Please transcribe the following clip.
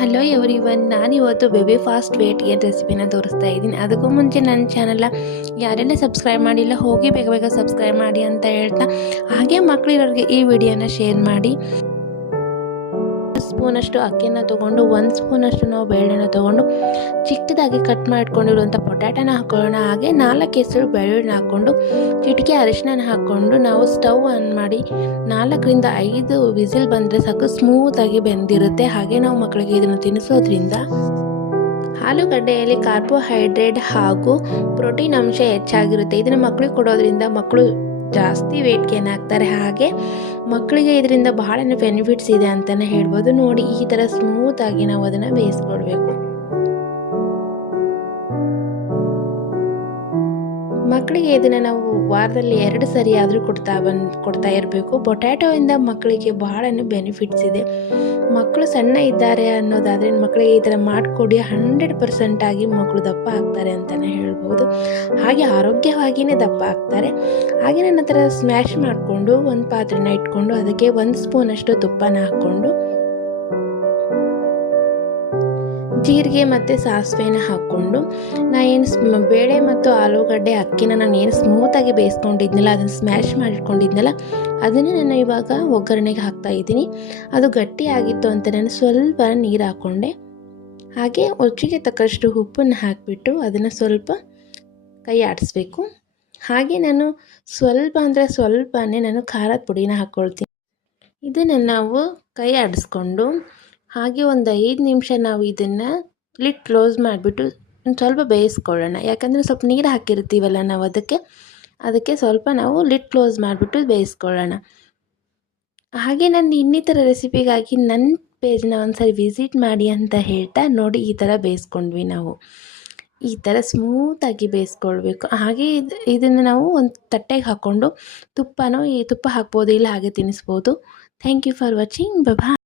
Hello everyone, ನಾನಿವತ್ತು baby fast weight gain ರೆಸಿಪಿನ ತೋರಿಸ್ತಾ ಇದ್ದೀನಿ. ಅದಕ್ಕೂ ಮುಂಚೆ ನನ್ನ ಚಾನಲ್ನ ಯಾರೆಲ್ಲ ಸಬ್ಸ್ಕ್ರೈಬ್ ಮಾಡಿಲ್ಲ ಹೋಗಿ ಬೇಗ ಬೇಗ ಸಬ್ಸ್ಕ್ರೈಬ್ ಮಾಡಿ ಅಂತ ಹೇಳ್ತಾ, ಹಾಗೆ ಮಕ್ಕಳಿರೋರಿಗೆ ಈ ವಿಡಿಯೋನ ಶೇರ್ ಮಾಡಿ. ಸ್ಪೂನಷ್ಟು ಅಕ್ಕಿನ ತೊಗೊಂಡು 1 ಸ್ಪೂನಷ್ಟು ನಾವು ಬೇಳೆನ ತೊಗೊಂಡು ಚಿಕ್ಕದಾಗಿ ಕಟ್ ಮಾಡ್ಕೊಂಡಿರುವಂಥ ಪೊಟ್ಯಾಟೋನ ಹಾಕೊಳ್ಳೋಣ. ಹಾಗೆ 4 ಹೆಸರು ಬೆಳ್ಳುಳ್ಳಿನ ಹಾಕ್ಕೊಂಡು ಚಿಟಿಕೆ ಅರಿಶಿನ ಹಾಕ್ಕೊಂಡು ನಾವು ಸ್ಟವ್ ಆನ್ ಮಾಡಿ 4 ರಿಂದ 5 ವಿಸಿಲ್ ಬಂದರೆ ಸಾಕು, ಸ್ಮೂತಾಗಿ ಬೆಂದಿರುತ್ತೆ. ಹಾಗೆ ನಾವು ಮಕ್ಕಳಿಗೆ ಇದನ್ನು ತಿನ್ನಿಸೋದ್ರಿಂದ ಆಲೂಗಡ್ಡೆಯಲ್ಲಿ ಕಾರ್ಬೋಹೈಡ್ರೇಟ್ ಹಾಗೂ ಪ್ರೋಟೀನ್ ಅಂಶ ಹೆಚ್ಚಾಗಿರುತ್ತೆ. ಇದನ್ನು ಮಕ್ಕಳಿಗೆ ಕೊಡೋದ್ರಿಂದ ಮಕ್ಕಳು ಜಾಸ್ತಿ ವೇಟ್ ಗೇನ್ ಆಗ್ತಾರೆ. ಹಾಗೆ ಮಕ್ಕಳಿಗೆ ಇದರಿಂದ ಬಹಳ ಬೆನಿಫಿಟ್ಸ್ ಇದೆ ಅಂತಲೇ ಹೇಳ್ಬೋದು. ನೋಡಿ, ಈ ಥರ ಸ್ಮೂತಾಗಿ ನಾವು ಅದನ್ನು ಬೇಯಿಸ್ಕೊಳ್ಬೇಕು. ಮಕ್ಕಳಿಗೆ ಇದನ್ನು ನಾವು ವಾರದಲ್ಲಿ 2 ಸರಿ ಆದರೂ ಕೊಡ್ತಾ ಇರಬೇಕು. ಪೊಟ್ಯಾಟೋಯಿಂದ ಮಕ್ಕಳಿಗೆ ಬಹಳ ಬೆನಿಫಿಟ್ಸ್ ಇದೆ. ಮಕ್ಕಳು ಸಣ್ಣ ಇದ್ದಾರೆ ಅನ್ನೋದಾದರೆ ಮಕ್ಕಳಿಗೆ ಈ ಥರ ಮಾಡಿಕೊಡಿ, 100% ಆಗಿ ಮಕ್ಕಳು ದಪ್ಪ ಆಗ್ತಾರೆ ಅಂತಲೇ ಹೇಳ್ಬೋದು. ಹಾಗೆ ಆರೋಗ್ಯವಾಗಿಯೇ ದಪ್ಪ ಆಗ್ತಾರೆ. ಹಾಗೆ ನನ್ನ ಹತ್ರ ಸ್ಮ್ಯಾಶ್ ಮಾಡಿಕೊಂಡು ಒಂದು ಪಾತ್ರೆನ ಇಟ್ಕೊಂಡು ಅದಕ್ಕೆ 1 ಸ್ಪೂನಷ್ಟು ತುಪ್ಪನ ಹಾಕ್ಕೊಂಡು ಜೀರಿಗೆ ಮತ್ತು ಸಾಸಿವೆನ ಹಾಕ್ಕೊಂಡು ಏನು ಬೇಳೆ ಮತ್ತು ಆಲೂಗಡ್ಡೆ ಅಕ್ಕಿನ ನಾನು ಏನು ಸ್ಮೂತಾಗಿ ಬೇಯಿಸ್ಕೊಂಡಿದ್ನಲ್ಲ, ಅದನ್ನು ಸ್ಮ್ಯಾಶ್ ಮಾಡಿಟ್ಕೊಂಡಿದ್ನಲ್ಲ, ಅದನ್ನೇ ನಾನು ಇವಾಗ ಒಗ್ಗರಣೆಗೆ ಹಾಕ್ತಾಯಿದ್ದೀನಿ. ಅದು ಗಟ್ಟಿಯಾಗಿತ್ತು ಅಂತ ನಾನು ಸ್ವಲ್ಪ ನೀರು ಹಾಕ್ಕೊಂಡೆ. ಹಾಗೆ ರುಚಿಗೆ ತಕ್ಕಷ್ಟು ಉಪ್ಪನ್ನು ಹಾಕಿಬಿಟ್ಟು ಅದನ್ನು ಸ್ವಲ್ಪ ಕೈ ಆಡಿಸ್ಬೇಕು. ಹಾಗೆ ನಾನು ಸ್ವಲ್ಪನೇ ನಾನು ಖಾರದ ಪುಡಿನ ಹಾಕ್ಕೊಳ್ತೀನಿ. ಇದನ್ನು ನಾವು ಕೈ ಆಡಿಸ್ಕೊಂಡು ಹಾಗೆ ಒಂದು 5 ನಿಮಿಷ ನಾವು ಇದನ್ನು ಲಿಡ್ ಕ್ಲೋಸ್ ಮಾಡಿಬಿಟ್ಟು ಸ್ವಲ್ಪ ಬೇಯಿಸ್ಕೊಳ್ಳೋಣ. ಯಾಕಂದರೆ ಸ್ವಲ್ಪ ನೀರು ಹಾಕಿರ್ತೀವಲ್ಲ ನಾವು ಅದಕ್ಕೆ ಸ್ವಲ್ಪ ನಾವು ಲಿಡ್ ಕ್ಲೋಸ್ ಮಾಡಿಬಿಟ್ಟು ಬೇಯಿಸ್ಕೊಳ್ಳೋಣ. ಹಾಗೆ ನನ್ನ ಇನ್ನಿತರ ರೆಸಿಪಿಗಾಗಿ ನನ್ನ ಪೇಜ್ನ ಒಂದ್ಸರಿ ವಿಸಿಟ್ ಮಾಡಿ ಅಂತ ಹೇಳ್ತಾ, ನೋಡಿ ಈ ಥರ ಬೇಯಿಸ್ಕೊಂಡ್ವಿ ನಾವು. ಈ ಥರ ಸ್ಮೂತಾಗಿ ಬೇಯಿಸ್ಕೊಳ್ಬೇಕು. ಹಾಗೆ ಇದನ್ನು ನಾವು ಒಂದು ತಟ್ಟೆಗೆ ಹಾಕ್ಕೊಂಡು ತುಪ್ಪ ಹಾಕ್ಬೋದು, ಇಲ್ಲ ಹಾಗೆ ತಿನ್ನಿಸ್ಬೋದು. Thank you for watching. Bye.